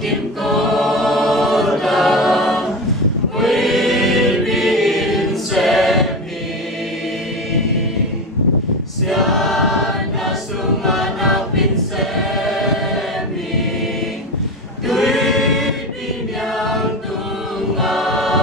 kim cô đà quý bin xem hi siana sumana pin xem hi quý bin yang tunggal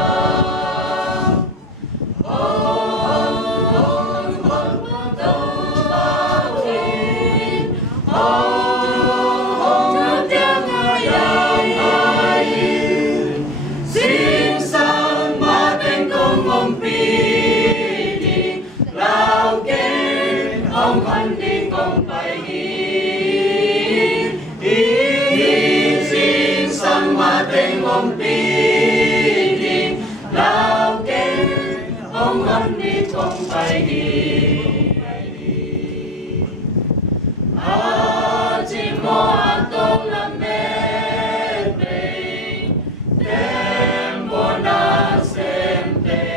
ông anh đi con bay đi xin sang mà tên ông đi lao kế ông anh đi con bay đi à chỉ mô tô là mẹ về tem bồ na xem tên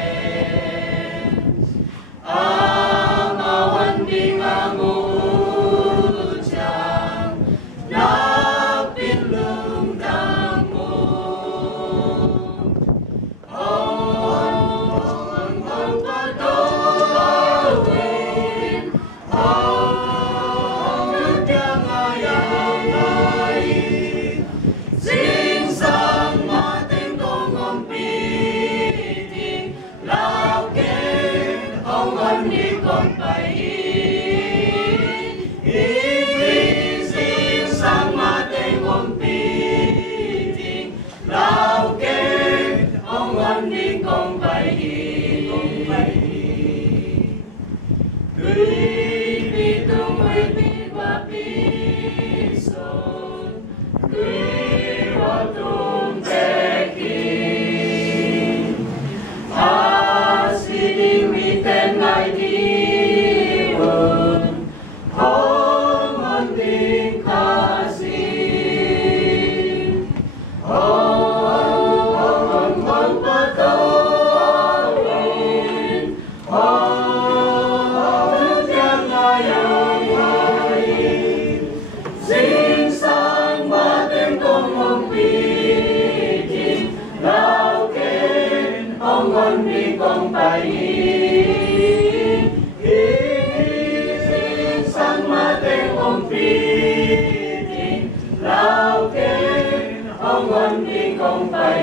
con bay xin sang mà tên ông đi lao kế ông anh đi con bay gửi đi tung bay đi qua đi sông gửi qua tung tê kỳ si đi mi tên ngày đi con đi con bay xin sang mà tên ông đi lao kế ông con đi con bay